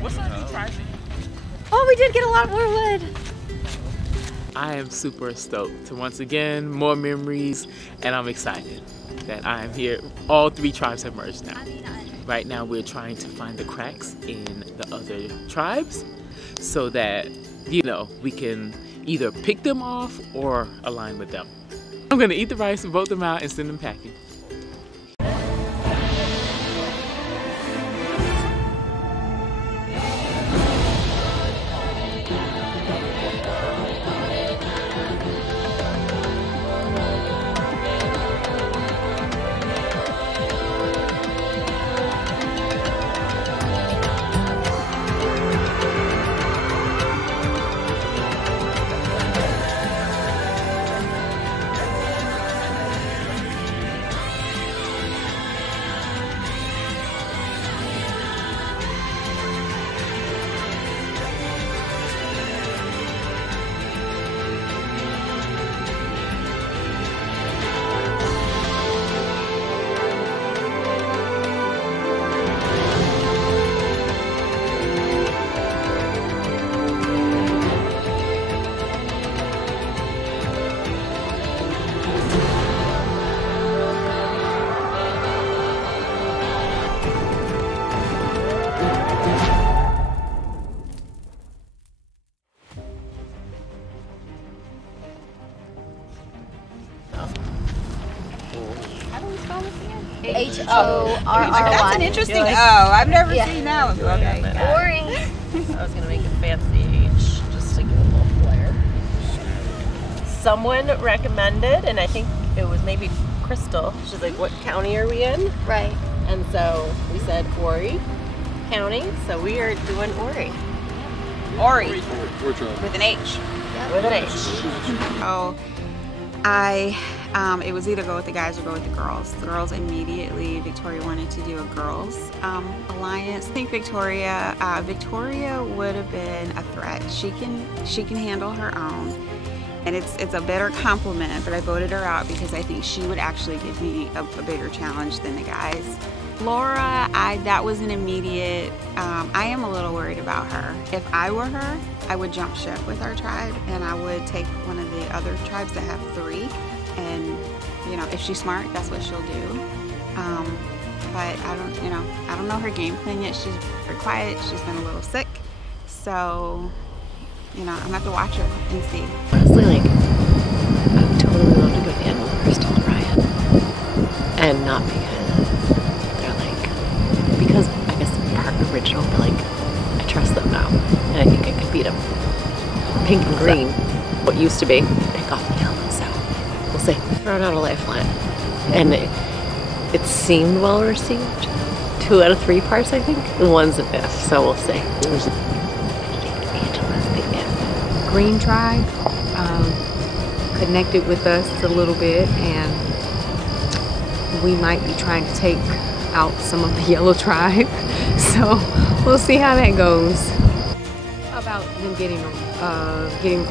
What's our new tribe? Oh, we did get a lot more wood. I am super stoked to once again, more memories, and I'm excited that I am here. All 3 tribes have merged now. Right now we're trying to find the cracks in the other tribes so that, you know, we can either pick them off or align with them. I'm gonna eat the rice and vote them out and send them packing. H-O-R-R-Y. That's an interesting I've never seen that one. Okay. Horry. I was gonna make a fancy H just to give a little flair. Someone recommended, and I think it was maybe Crystal. She's like, "What county are we in?" Right. And so we said Horry County. So we are doing Horry. Horry. With an H. Yep. With an H. Oh, it was either go with the guys or go with the girls. The girls immediately, Victoria wanted to do a girls alliance. I think Victoria would have been a threat. She can handle her own, and it's a better compliment. But I voted her out because I think she would actually give me a bigger challenge than the guys. Laura, that was an immediate. I am a little worried about her. If I were her, I would jump ship with our tribe, and I would take one of the other tribes that have 3. And you know, if she's smart, that's what she'll do. But I don't know her game plan yet. She's very quiet. She's been a little sick, so I'm gonna have to watch her and see. Honestly, like, I would totally love to go to Animal Crystal and Ryan, and not because they're like, because I guess they're original, but like I trust them now, and I think I could beat them. Pink and green, what used to be, pick off the yellow. So we'll see. Thrown out a lifeline, and it seemed well received. 2 out of 3 parts, I think, and 1's a fifth. So we'll see. Green tribe connected with us a little bit, and we might be trying to take out some of the yellow tribe. So we'll see how that goes. How about them getting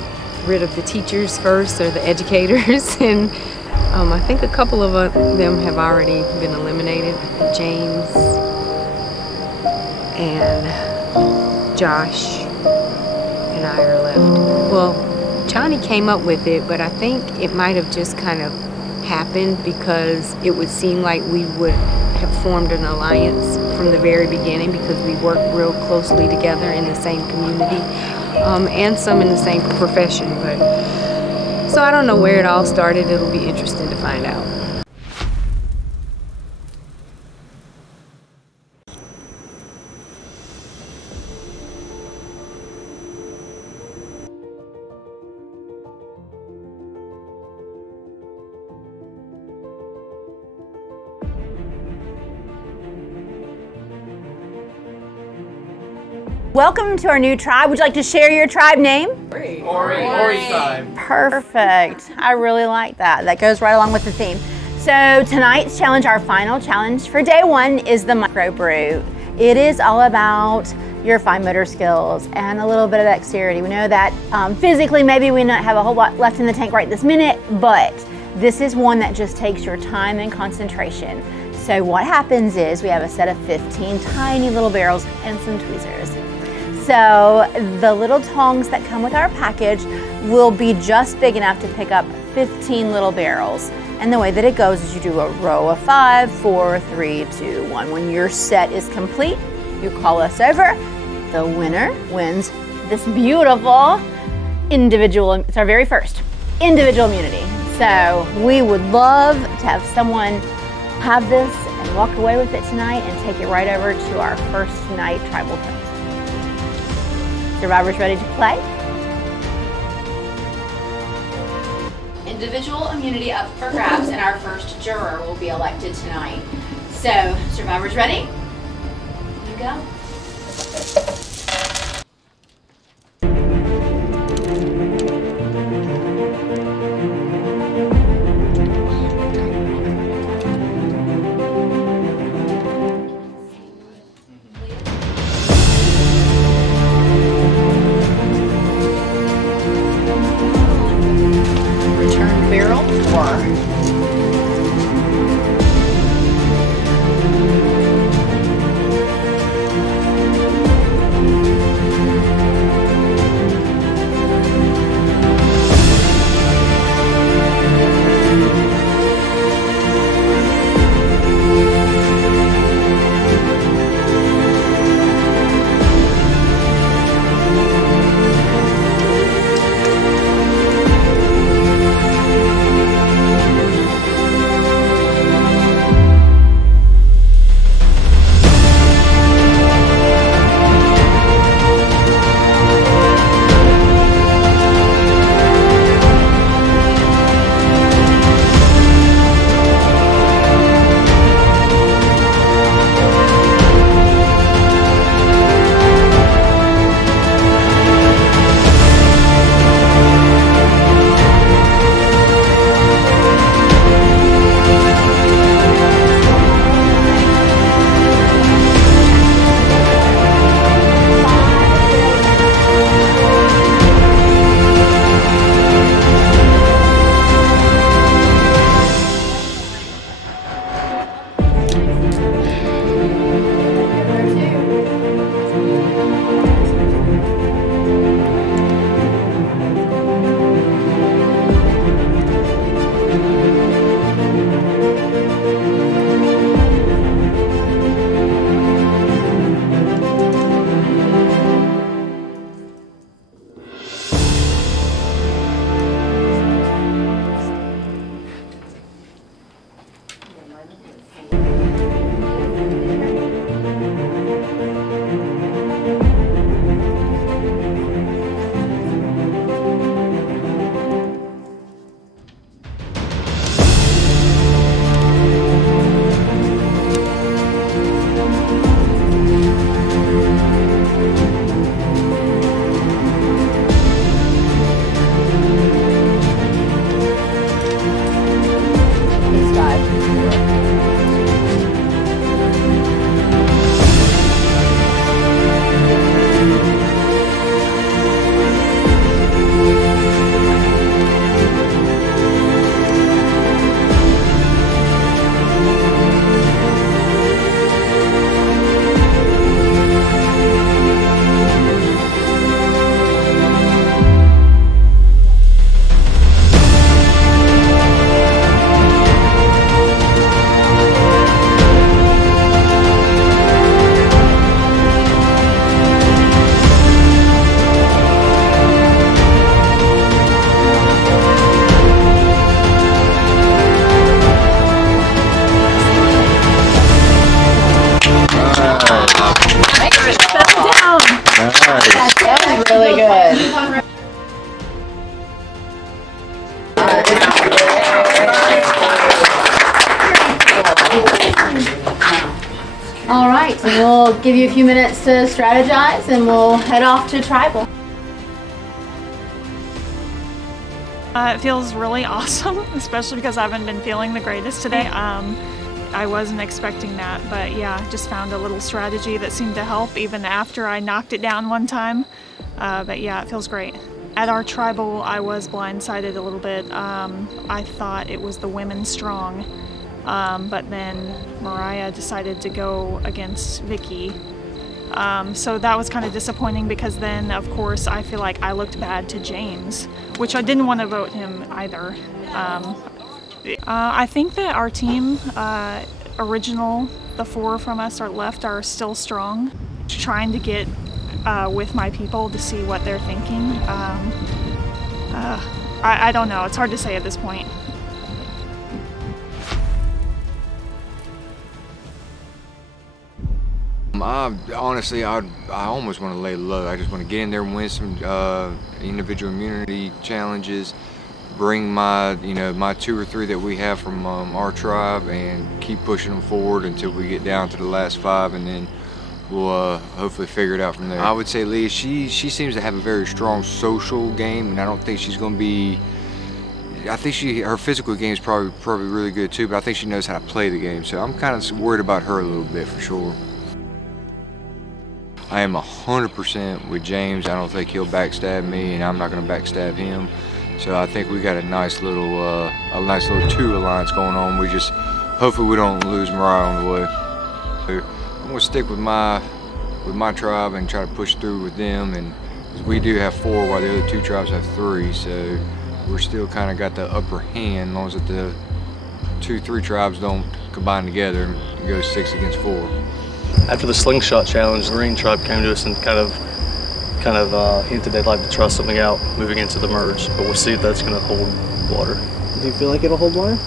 rid of the teachers first, or the educators? And I think a couple of them have already been eliminated. James and Josh and I are left. Well, Johnny came up with it, but I think it might have just kind of happened because it would seem like we would have formed an alliance from the very beginning, because we work real closely together in the same community, and some in the same profession. But so I don't know where it all started. It'll be interesting to find out. Welcome to our new tribe. Would you like to share your tribe name? Horry tribe. Perfect. I really like that. That goes right along with the theme. So tonight's challenge, our final challenge for day 1, is the micro brew. It is all about your fine motor skills and a little bit of dexterity. We know that physically maybe we don't have a whole lot left in the tank right this minute, but this is one that just takes your time and concentration. So what happens is we have a set of 15 tiny little barrels and some tweezers. So the little tongs that come with our package will be just big enough to pick up 15 little barrels. And the way that it goes is you do a row of 5, 4, 3, 2, 1. When your set is complete, you call us over. The winner wins this beautiful individual, it's our very first individual immunity. So we would love to have someone have this and walk away with it tonight and take it right over to our first night tribal toast. Survivors ready to play? Individual immunity up for grabs, and our first juror will be elected tonight. So, survivors ready? Here you go. really good. All right, so we'll give you a few minutes to strategize and we'll head off to Tribal. It feels really awesome, especially because I haven't been feeling the greatest today. I wasn't expecting that, but yeah, just found a little strategy that seemed to help even after I knocked it down one time. But yeah, it feels great. At our Tribal, I was blindsided a little bit. I thought it was the women strong, but then Mariah decided to go against Vicky. So that was kind of disappointing because then, of course, I feel like I looked bad to James, which I didn't want to vote him either. I think that our team, original, the 4 from us are left, are still strong. Trying to get with my people to see what they're thinking. I don't know, it's hard to say at this point. Honestly, I almost want to lay low. I just want to get in there and win some individual immunity challenges, bring my, my 2 or 3 that we have from our tribe, and keep pushing them forward until we get down to the last 5, and then we'll hopefully figure it out from there. I would say Leah, she seems to have a very strong social game, and I don't think she's going to be. I think her physical game is probably really good too, but I think she knows how to play the game. So I'm kind of worried about her a little bit for sure. I am 100% with James. I don't think he'll backstab me, and I'm not going to backstab him. So I think we got a nice little 2 alliance going on. We just hopefully we don't lose Mariah on the way. I'm going to stick with my tribe and try to push through with them. And we do have 4, while the other 2 tribes have 3. So we're still kind of got the upper hand, as long as the 2-3 tribes don't combine together and go 6 against 4. After the slingshot challenge, the Green tribe came to us and kind of hinted they'd like to try something out moving into the merge, but we'll see if that's going to hold water. Do you feel like it'll hold water?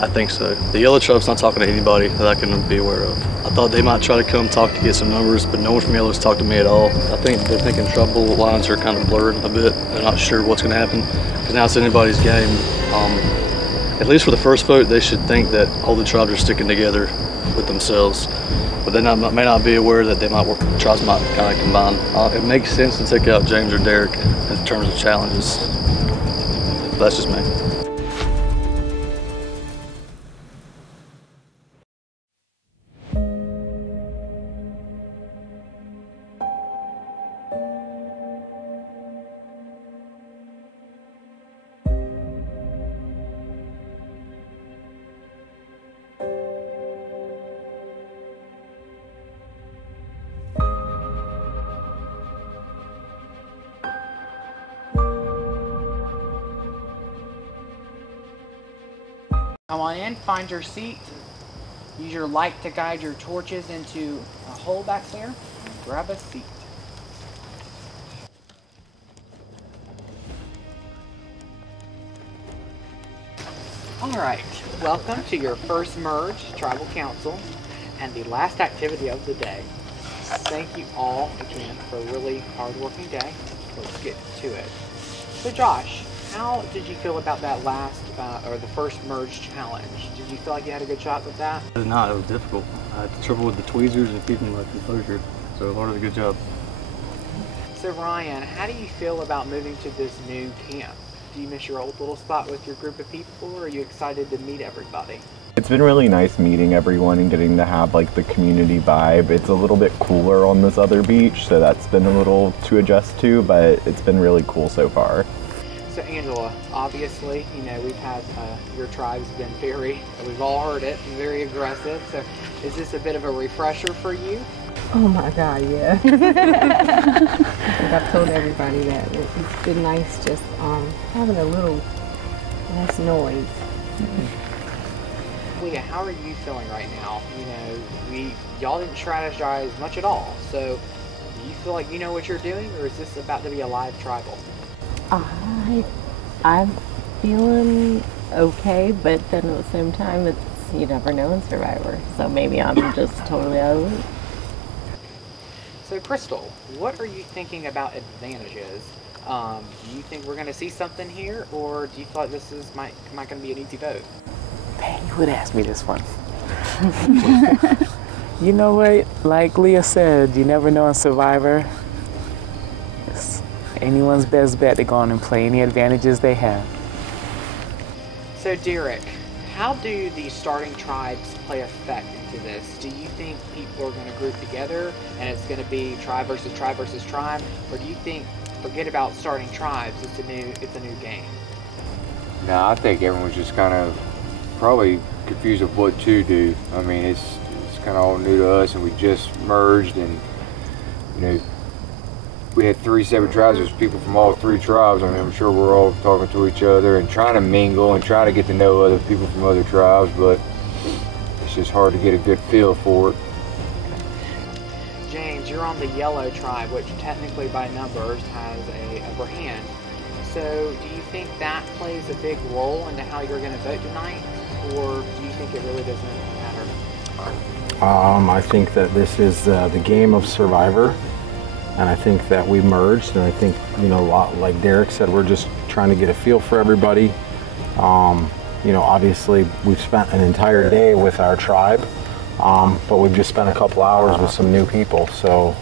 I think so. The Yellow tribe's not talking to anybody that I can be aware of. I thought they might try to come talk to get some numbers, but no one from Yellow's talked to me at all. I think they're thinking trouble lines are kind of blurred a bit. They're not sure what's going to happen, because now it's anybody's game. At least for the first vote, they should think that all the tribes are sticking together with themselves. But they may not be aware that tribes might kind of combine. It makes sense to take out James or Derek in terms of challenges. But that's just me. Come on in, find your seat. Use your light to guide your torches into a hole back there. Grab a seat. Alright, welcome to your first merge, Tribal Council, and the last activity of the day. Thank you all again for a really hard-working day. Let's get to it. So Josh, how did you feel about that last, or the first merge challenge? Did you feel like you had a good shot with that? It was not. It was difficult. I had trouble with the tweezers and keeping my composure. So Laura did a good job. So Ryan, how do you feel about moving to this new camp? Do you miss your old little spot with your group of people, or are you excited to meet everybody? It's been really nice meeting everyone and getting to have like the community vibe. It's a little bit cooler on this other beach, so that's been a little to adjust to, but it's been really cool so far. So Angela, obviously, you know, we've had, your tribe's been we've all heard it, very aggressive. So is this a bit of a refresher for you? Oh my God, yeah. I think I've told everybody that. It's been nice just having a little less noise. Leah, how are you feeling right now? You know, y'all didn't strategize much at all. So do you feel like you know what you're doing, or is this about to be a live tribal? I'm feeling okay, but then at the same time, you never know in Survivor. So maybe I'm just totally out of it. So Crystal, what are you thinking about advantages? Do you think we're going to see something here, or do you feel like this is might going to be an easy vote? Man, you would ask me this one. You know what? Like Leah said, you never know in Survivor. It's anyone's best bet to go on and play any advantages they have. So Derek, how do the starting tribes play effect into this? Do you think people are going to group together and it's going to be tribe versus tribe versus tribe, or do you think forget about starting tribes? It's a new game. No, I think everyone's just kind of probably confused of what to do. I mean, it's kind of all new to us, and we just merged, and you know, we had 3 separate tribes. There's people from all 3 tribes. I mean, I'm sure we're all talking to each other and trying to mingle and trying to get to know other people from other tribes, but it's just hard to get a good feel for it. James, you're on the yellow tribe, which technically by numbers has a upper hand. So do you think that plays a big role into how you're going to vote tonight, or do you think it really doesn't matter? I think that this is the game of Survivor, and I think that we merged, and I think, you know, like Derek said, we're just trying to get a feel for everybody. You know, obviously we've spent an entire day with our tribe, but we've just spent a couple hours with some new people, so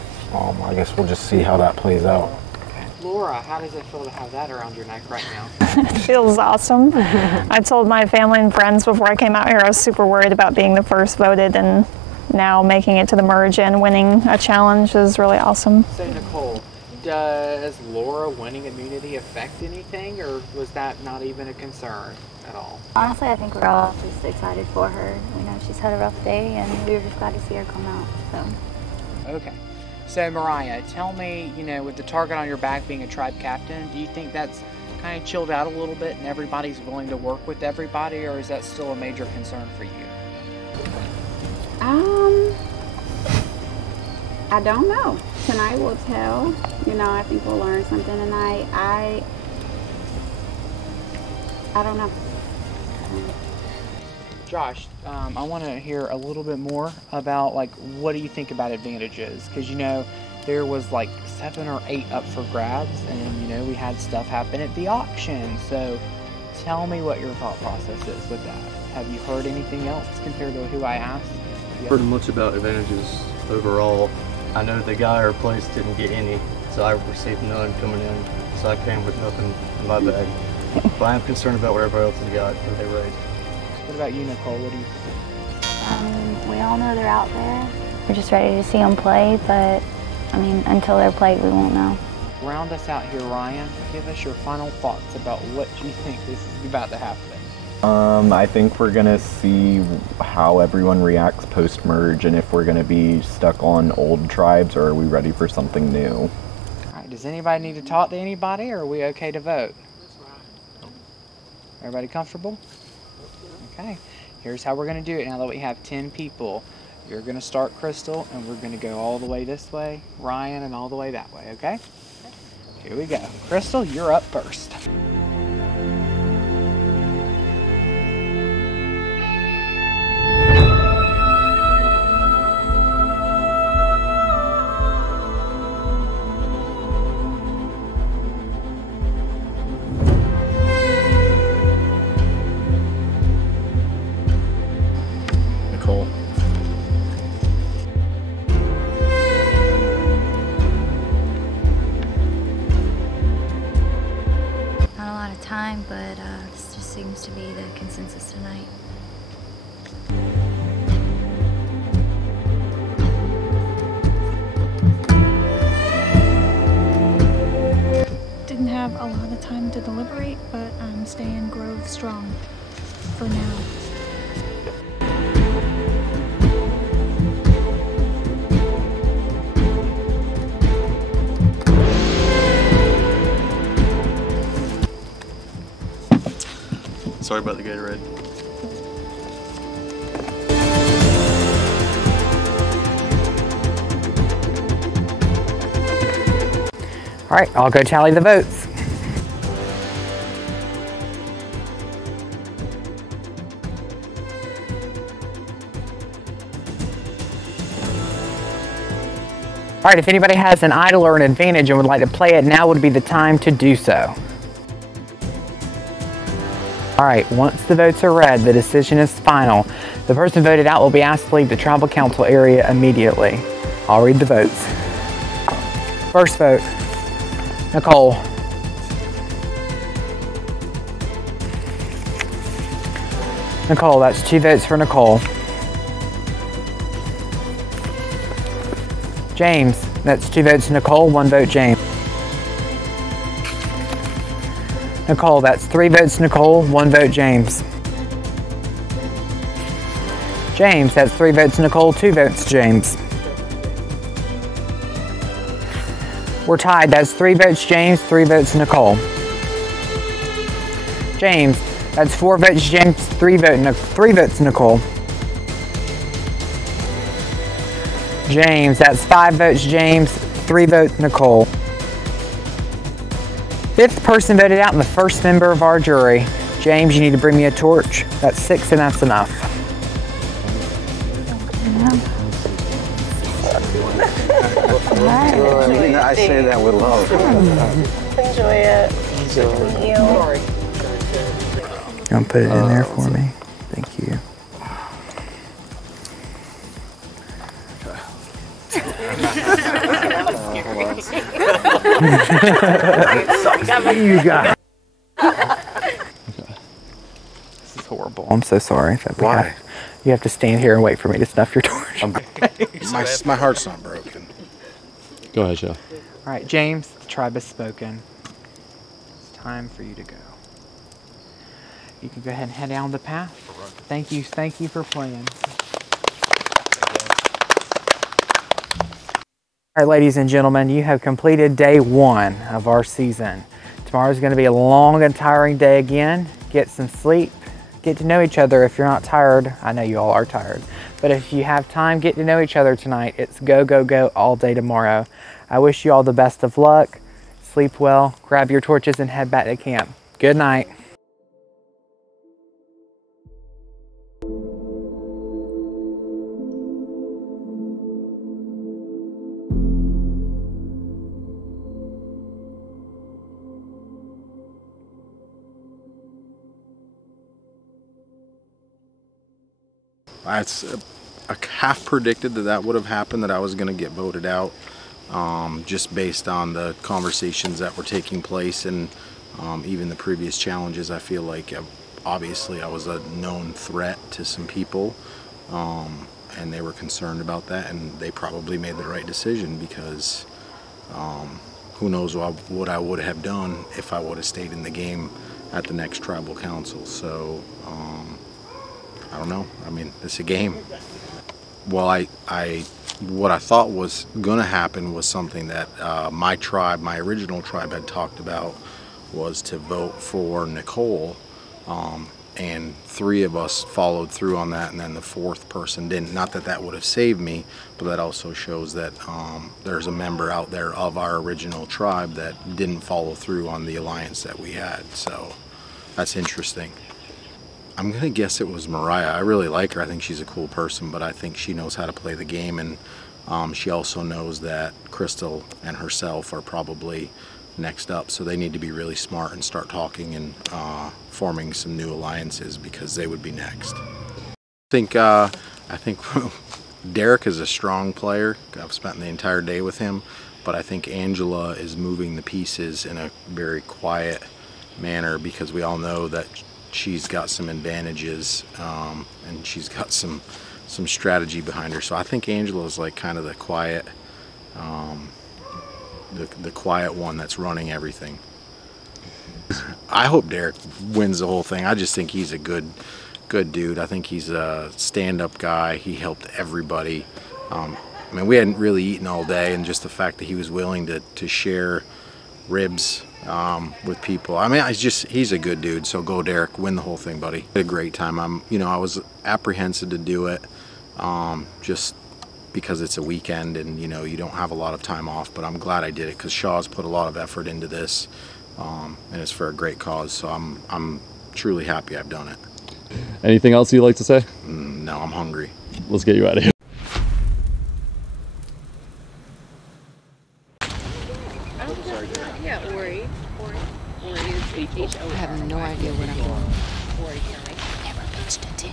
I guess we'll just see how that plays out. Laura, how does it feel to have that around your neck right now? It feels awesome. I told my family and friends before I came out here I was super worried about being the first voted, and now making it to the merge and winning a challenge is really awesome. So Nicole, does Laura winning immunity affect anything, or was that not even a concern at all? Honestly, I think we're all just excited for her. We know she's had a rough day, and we were just glad to see her come out. So. Okay. So Mariah, tell me, you know, with the target on your back being a tribe captain, do you think that's kind of chilled out a little bit and everybody's willing to work with everybody, or is that still a major concern for you? I don't know. Tonight will tell. You know, I think we'll learn something tonight. I don't know. Josh, I want to hear a little bit more about, like, what do you think about advantages? Because, you know, there was like 7 or 8 up for grabs, and, you know, we had stuff happen at the auction. So tell me what your thought process is with that. Have you heard anything else compared to who I asked? I've heard much about advantages overall. I know the guy or place didn't get any, so I received none coming in, so I came with nothing in my bag. But I am concerned about what everybody else has got that they raised. What about you, Nicole? What do you think? We all know they're out there. We're just ready to see them play, but I mean, until they're played, we won't know. Round us out here, Ryan. Give us your final thoughts about what you think this is about to happen. I think we're gonna see how everyone reacts post-merge, and if we're gonna be stuck on old tribes, or are we ready for something new. All right, does anybody need to talk to anybody, or are we okay to vote? Everybody comfortable? Okay, here's how we're gonna do it now that we have 10 people. You're gonna start Crystal, and we're gonna go all the way this way, Ryan, and all the way that way, okay? Here we go. Crystal, you're up first. But this just seems to be the consensus tonight. Didn't have a lot of time to deliberate, but I'm staying Grove strong for now. Sorry about the Gatorade. All right, I'll go tally the votes. All right, if anybody has an idol or an advantage and would like to play it, now would be the time to do so. All right, once the votes are read, the decision is final. The person voted out will be asked to leave the tribal council area immediately. I'll read the votes. First vote, Nicole. Nicole, that's 2 votes for Nicole. James, that's 2 votes Nicole, 1 vote James. Nicole, that's 3 votes Nicole, 1 vote James. James, that's 3 votes Nicole, 2 votes James. We're tied, that's 3 votes James, 3 votes Nicole. James, that's 4 votes James, 3 votes Nicole. James, that's 5 votes James, 3 votes Nicole. 5th person voted out and the first member of our jury. James, you need to bring me a torch. That's 6 and that's enough. I say that with love. Enjoy it. Enjoy you. You want to put it in there for me? Thank you. You got. This is horrible. I'm so sorry. Why? You have to stand here and wait for me to snuff your torch. My heart's not broken. Go ahead, Joe. All right, James, the tribe has spoken. It's time for you to go. You can go ahead and head down the path. Thank you for playing. All right, ladies and gentlemen, you have completed day 1 of our season. Tomorrow's going to be a long and tiring day again. Get some sleep. Get to know each other if you're not tired. I know you all are tired. But if you have time, get to know each other tonight. It's go, go, go all day tomorrow. I wish you all the best of luck. Sleep well, grab your torches, and head back to camp. Good night. I half predicted that would have happened, that I was going to get voted out, just based on the conversations that were taking place and even the previous challenges. I feel like obviously I was a known threat to some people, and they were concerned about that, and they probably made the right decision, because who knows what I would have done if I would have stayed in the game at the next tribal council. So I don't know. I mean, it's a game. Well, what I thought was going to happen was something that my original tribe had talked about, was to vote for Nicole, and 3 of us followed through on that, and then the 4th person didn't. Not that that would have saved me, but that also shows that there's a member out there of our original tribe that didn't follow through on the alliance that we had. So that's interesting. I'm going to guess it was Mariah. I really like her. I think she's a cool person, but I think she knows how to play the game, and she also knows that Crystal and herself are probably next up, so they need to be really smart and start talking and forming some new alliances, because they would be next. I think Derek is a strong player. I've spent the entire day with him, but I think Angela is moving the pieces in a very quiet manner, because we all know that she's got some advantages, and she's got some strategy behind her. So I think Angela is like kind of the quiet, the quiet one that's running everything. I hope Derek wins the whole thing. I just think he's a good dude. I think he's a stand-up guy. He helped everybody. I mean, we hadn't really eaten all day, and just the fact that he was willing to share ribs with people. I mean, he's a good dude. So go Derek, win the whole thing, buddy. Had a great time. I was apprehensive to do it, just because it's a weekend and you don't have a lot of time off. But I'm glad I did it, because Shaw's put a lot of effort into this, and it's for a great cause. So I'm truly happy I've done it. Anything else you'd like to say? No, I'm hungry. Let's get you out of here. Yeah, Horry. Horry is H-O. I have no idea what I'm doing. Horry County. Never reached a 10.